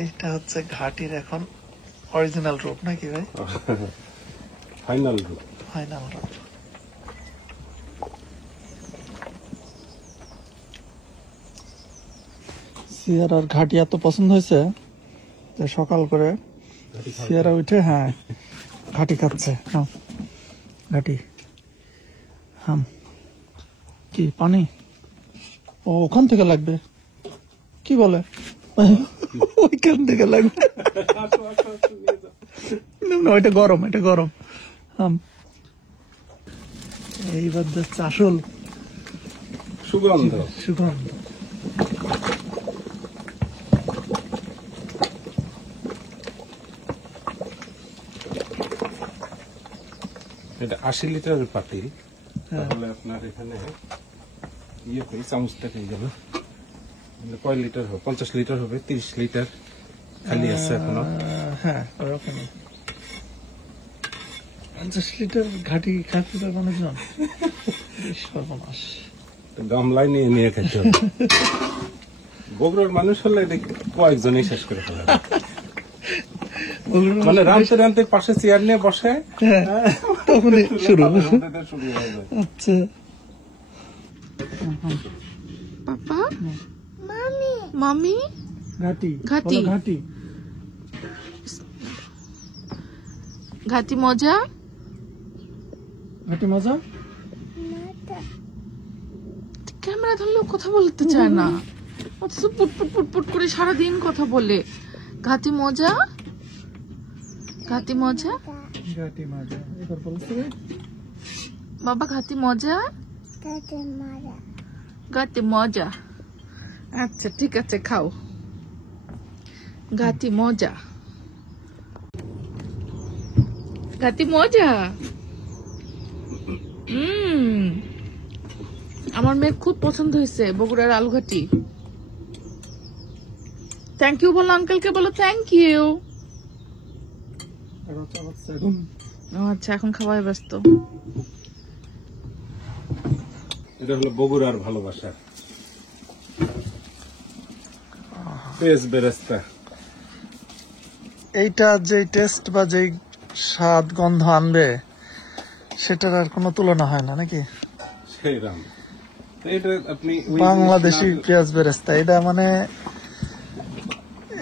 এইটা হচ্ছে ঘাটির এখন অরিজিনাল রূপ নাকি ভাই? ফাইনাল রূপ। ফাইনাল রূপ। সিয়ারার ঘাটি এত পছন্দ হয়েছে যে সকাল করে সিয়ারা উঠে হ্যাঁ ঘাটি খাচ্ছে। হ্যাঁ ঘাটি। হ্যাঁ কি পানি? ও ওখান থেকে লাগবে কি বলে? ওইখান থেকে লাগবে। ওইটা গরম, এটা গরম। এইবার যাচ্ছে আসল সুগন্ধ। সুগন্ধ। এটা 80 লিটারের পাতিল। তাহলে আপনার এখানে চামচটা হয়ে যাবে। কয় লিটার হবে? 50 লিটার হবে। 30 লিটার খালি আছে এখনো। হ্যাঁ ওরকম 50 লিটার ঘাটি খাচ্ছে তো মানুষজন। সর্বনাশ। গামলায় নিয়ে নিয়ে খেতে হবে। বগুড়ার মানুষ হলে কয়েকজনই শেষ করে ফেলে। মানে রানতে রানতে পাশে চেয়ার নিয়ে বসে তখনই শুরু হয়ে যায়। আচ্ছা পাপা মামি ঘাটি ঘাটি ঘাটি ঘাটি মজা ঘাটি মজা। ক্যামেরা ধরলেও কথা বলতে চায় না, অথচ পুটপুট পুটপুট করে সারাদিন কথা বলে। ঘাটি মজা ঘাটি মজা ঘাটি মজা। এবার বলতে বাবা ঘাটি মজা ঘাটি মজা। আচ্ছা ঠিক আছে খাও। ঘাটি মজা ঘাটি মজা। আমার মেয়ের খুব পছন্দ হয়েছে বগুড়ার আলু ঘাটি। থ্যাংক ইউ বলো, আঙ্কেলকে বলো থ্যাংক ইউ। আচ্ছা এখন খাওয়ায় ব্যস্ত। এটা হলো বগুড়ার ভালোবাসা। পেঁয়াজ বেরেস্তা। এইটা যে টেস্ট বা যে স্বাদ গন্ধ আনবে সেটার আর কোনো তুলনা হয় না নাকি? সেইরাম। এটা আপনি বাংলাদেশি পেঁয়াজ বেরেস্তা, এটা মানে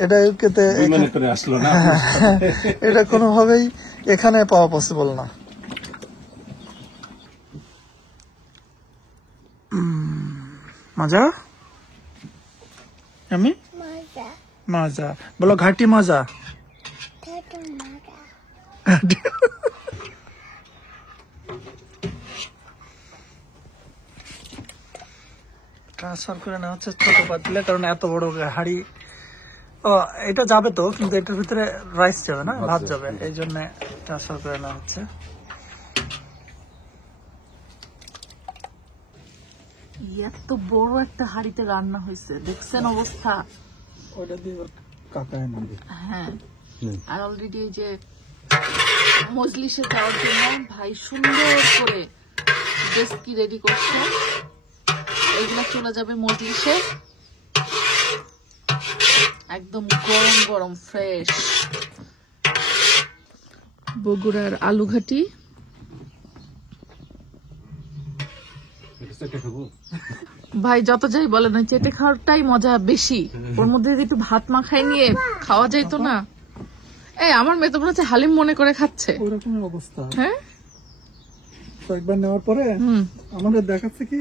এটা মনে করে আসলো না। এটা কোনোভাবেই এখানে পাওয়া পসিবল না। মজা আমি মজা বলো ঘাটি মজা। ট্রান্সফার করে নেওয়া হচ্ছে ছোট পাতিলে, কারণ এত বড় হাড়ি এটা যাবে তো, কিন্তু এটার ভিতরে রাইস যাবে না, ভাত যাবে, এই জন্য ট্রান্সফার করে নেওয়া হচ্ছে। এত বড় একটা হাড়িতে রান্না হয়েছে, দেখছেন অবস্থা। ওটা দিয়ে কাকায় নেবে। হ্যাঁ আর অলরেডি এই যে মজলিসে যাওয়ার জন্য ভাই সুন্দর করে ডেস্কি রেডি করছে। এগুলা চলে যাবে মজলিসে, একদম গরম গরম ফ্রেশ বগুড়ার আলু ঘাটি। ভাই যত যাই বলে না, চেটে খাওয়াটাই মজা বেশি। ওর মধ্যে যদি একটু ভাত মাখাই নিয়ে খাওয়া যাইতো না। এই আমার মেয়ে তো মনে হচ্ছে হালিম মনে করে খাচ্ছে। ওরকমই অবস্থা। হ্যাঁ কয়েকবার নেওয়ার পরে আমাদের দেখাচ্ছে কি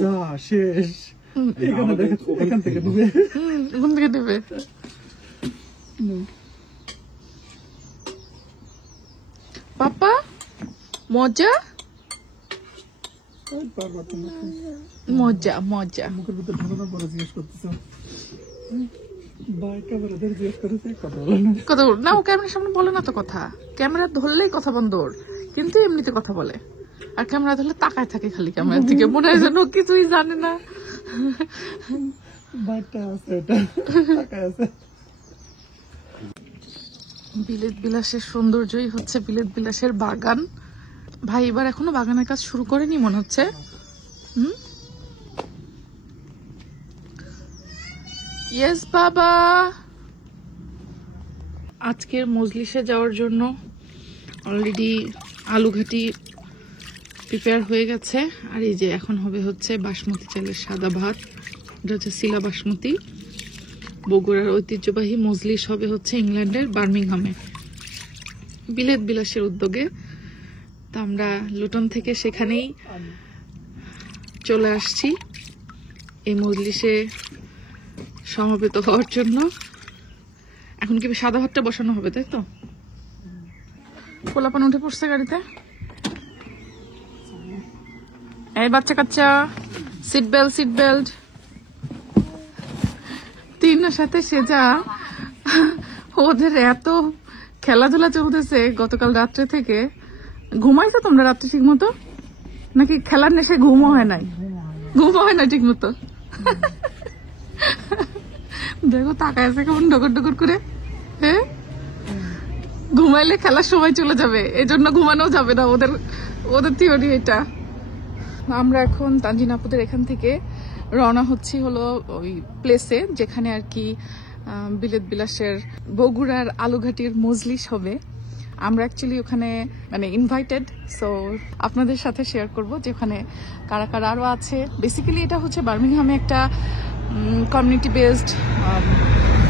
যা শেষ। এখান থেকে নেবে, এখান থেকে নেবে। পাপা মজা মজা মজা। মুখের ভিতরে ঢোকানোর পরে জিজ্ঞেস করতেছ জিজ্ঞেস করেছে কথা বল না, ও ক্যামেরার সামনে বলে না তো কথা। ক্যামেরা ধরলেই কথা বন্ধ ওর, কিন্তু এমনিতে কথা বলে। আর ক্যামেরা ধরলে তাকায় থাকে খালি ক্যামেরার দিকে, মনে হয় যেন কিছুই জানে না। বিলেত বিলাসের সৌন্দর্যই হচ্ছে বিলেত বিলাসের বাগান। ভাই এবার এখনো বাগানের কাজ শুরু করেনি মনে হচ্ছে। ইয়েস বাবা আজকের মজলিসে যাওয়ার জন্য অলরেডি আলু ঘাটি প্রিপেয়ার হয়ে গেছে। আর এই যে এখন হবে হচ্ছে বাসমতি চালের সাদা ভাত, এটা হচ্ছে সিলা বাসমতি। বগুড়ার ঐতিহ্যবাহী মজলিস হবে হচ্ছে ইংল্যান্ডের বার্মিংহামে বিলেত বিলাসের উদ্যোগে। তো আমরা লুটন থেকে সেখানেই চলে আসছি এই মজলিসে সমবেত হওয়ার জন্য। এখন কি সাদা ভাতটা বসানো হবে, তাই তো? পোলাপান উঠে পড়ছে গাড়িতে। এই বাচ্চা কাচ্চা, সিট বেল্ট, সিট বেল্ট। তিনের সাথে সেজা, ওদের এত খেলাধুলা চলতেছে গতকাল রাত্রে থেকে। ঘুমাইছো তোমরা রাত্রে ঠিক মতো, নাকি খেলার নেশে ঘুমও হয় নাই? ঘুমও হয় না ঠিক মতো। দেখো তাকায় আছে কেমন ডগর ডগর করে। হ্যাঁ, ঘুমাইলে খেলার সময় চলে যাবে, এই জন্য ঘুমানো যাবে না, ওদের থিওরি এটা। আমরা এখন তানজিন আপুদের এখান থেকে রওনা হচ্ছি হলো ওই প্লেসে যেখানে আর কি বিলেত বিলাসের বগুড়ার আলুঘাটির মজলিস হবে। আমরা অ্যাকচুয়ালি ওখানে মানে ইনভাইটেড, সো আপনাদের সাথে শেয়ার করব যে ওখানে কারা কারা আরও আছে। বেসিক্যালি এটা হচ্ছে বার্মিংহামে একটা কমিউনিটি বেসড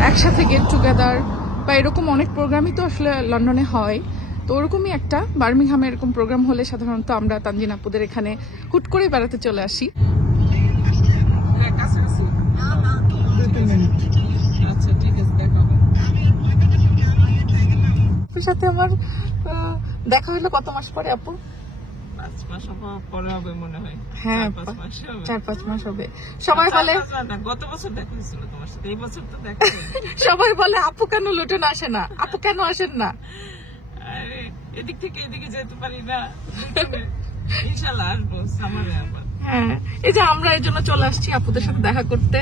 একসাথে গেট টুগেদার বা এরকম অনেক প্রোগ্রামই তো আসলে লন্ডনে হয়। তো ওরকমই একটা বার্মিংহামে এরকম প্রোগ্রাম হলে সাধারণত আমরা তানজিন আপুদের এখানে হুট করে বেড়াতে চলে আসি। আচ্ছা ঠিক আছে, দেখা হবে। আপুর সাথে আমার দেখা হইলো কত মাস পরে আপু? 5 মাস পরে হবে মনে হয়। হ্যাঁ, 4-5 মাস হবে। সবাই বলে গত বছর দেখা হয়েছিল তোমার সাথে, এই বছর তো দেখা সবাই বলে আপু কেন লুটন আসে না, আপু কেন আসেন না? আরে এদিক থেকে এদিকে যেতে পারি না, ইনশাআল্লাহ আসবো সামারে আবার। হ্যাঁ, এই যে আমরা এর জন্য চলে আসছি আপুদের সাথে দেখা করতে।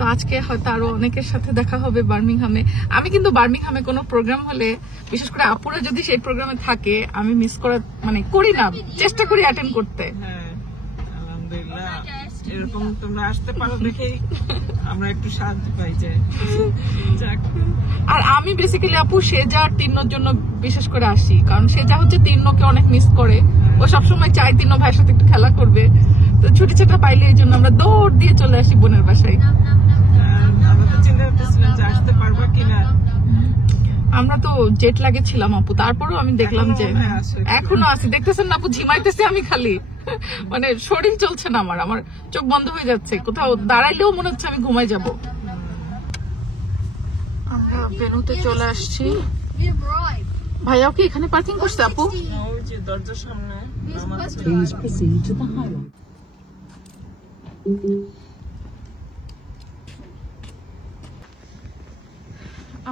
তো আজকে হয়তো আরো অনেকের সাথে দেখা হবে বার্মিংহামে। আমি কিন্তু বার্মিংহামে কোনো প্রোগ্রাম হলে, বিশেষ করে আপুরা যদি সেই প্রোগ্রামে থাকে, আমি মিস করা মানে করি না, চেষ্টা করি অ্যাটেন্ড করতে। হ্যাঁ আলহামদুলিল্লাহ, এরকম তোমরা আসতে পারো দেখেই আমরা একটু শান্তি পাই যে যাক। আর আমি বেসিক্যালি আপু সেজা আর তিন্নর জন্য বিশেষ করে আসি, কারণ সেজা হচ্ছে তিন্নকে অনেক মিস করে। ও সবসময় চাই তিন্ন ভাইয়ের সাথে একটু খেলা করবে। তো ছুটি ছাটা পাইলে এই জন্য আমরা দৌড় দিয়ে চলে আসি বোনের বাসায়। আমরা তো চিন্তা করতেছিলাম যে আসতে পারবো কিনা। আমরা তো জেট লাগে ছিলাম আপু, তারপরেও আমি দেখলাম যে এখনো আছি। দেখতেছেন না আপু, ঝিমাইতেছি আমি খালি, মানে শরীর চলছে না আমার চোখ বন্ধ হয়ে যাচ্ছে। কোথাও দাঁড়াইলেও মনে হচ্ছে আমি ঘুমাই যাব। আমরা ভেন্যুতে চলে আসছি। ভাইয়া কি এখানে পার্কিং করছে আপু? ওই যে দরজার সামনে।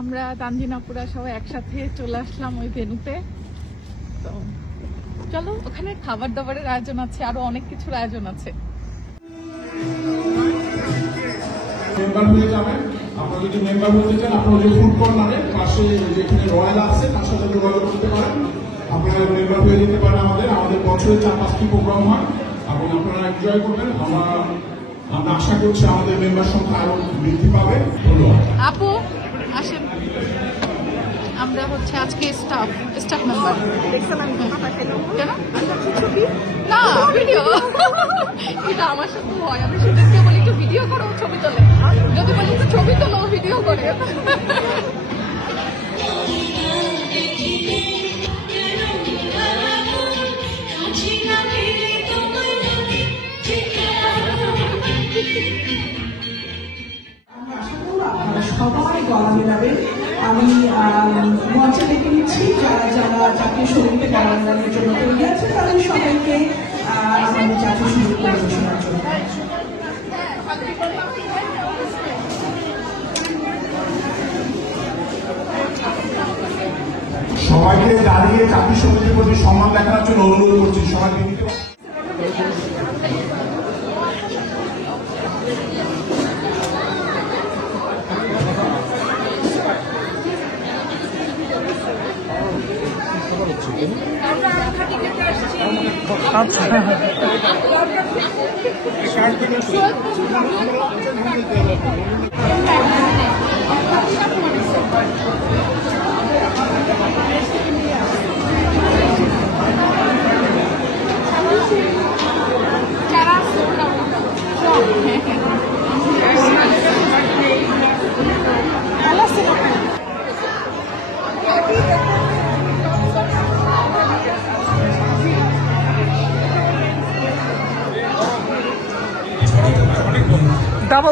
আমরা তানজিন আপুরা সবাই একসাথে চলে আসলাম ওই ভেন্যুতে। তো চলো, ওখানে খাবার দাবারের আয়োজন আছে, আরো অনেক কিছুর আয়োজন আছে। মেম্বার হয়ে যাবেন। আপনারা যদি মেম্বার হতে চান, আপনারা যে ফুড কর্নারের পাশে যেখানে রয়্যাল আছে তার সাথে যোগাযোগ করতে পারেন। আপনারা মেম্বার হয়ে যেতে পারেন। আমাদের বছরে 4-5টি প্রোগ্রাম হয় এবং আপনারা এনজয় করবেন। আমরা আশা করছি আমাদের মেম্বার সংখ্যা আরো বৃদ্ধি পাবে। ধন্যবাদ আপু, আসেন। আমরা হচ্ছে আজকে স্টাফ মেম্বার। কেন না ভিডিও? এটা আমার সাথে হয়, আমি সেটাকে বলি একটু ভিডিও করো, ছবি তোলে। যদি বলি একটু ছবি তোলো, ভিডিও করে। সবাই গলা মেলাবে। আমি মঞ্চে ডেকে নিচ্ছি যারা জাতীয় সঙ্গীতে গলা মেলানোর জন্য তৈরি আছে, তাদের সবাইকে আমাদের জাতীয় সঙ্গীত পরিবেশনার জন্য। সবাইকে দাঁড়িয়ে জাতীয় সঙ্গীতের প্রতি সম্মান দেখানোর জন্য অনুরোধ করছি। সবাইকে আচ্ছা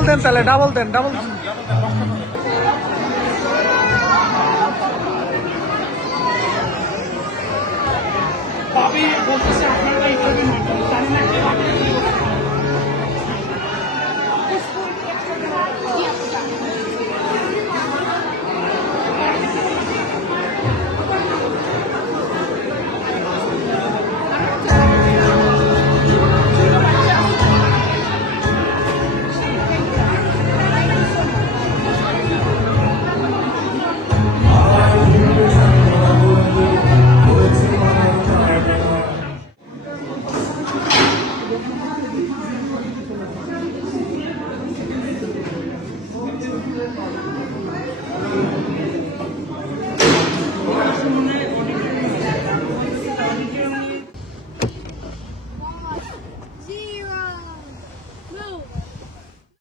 দেন তাহলে, ডাবল দেন, ডাবল।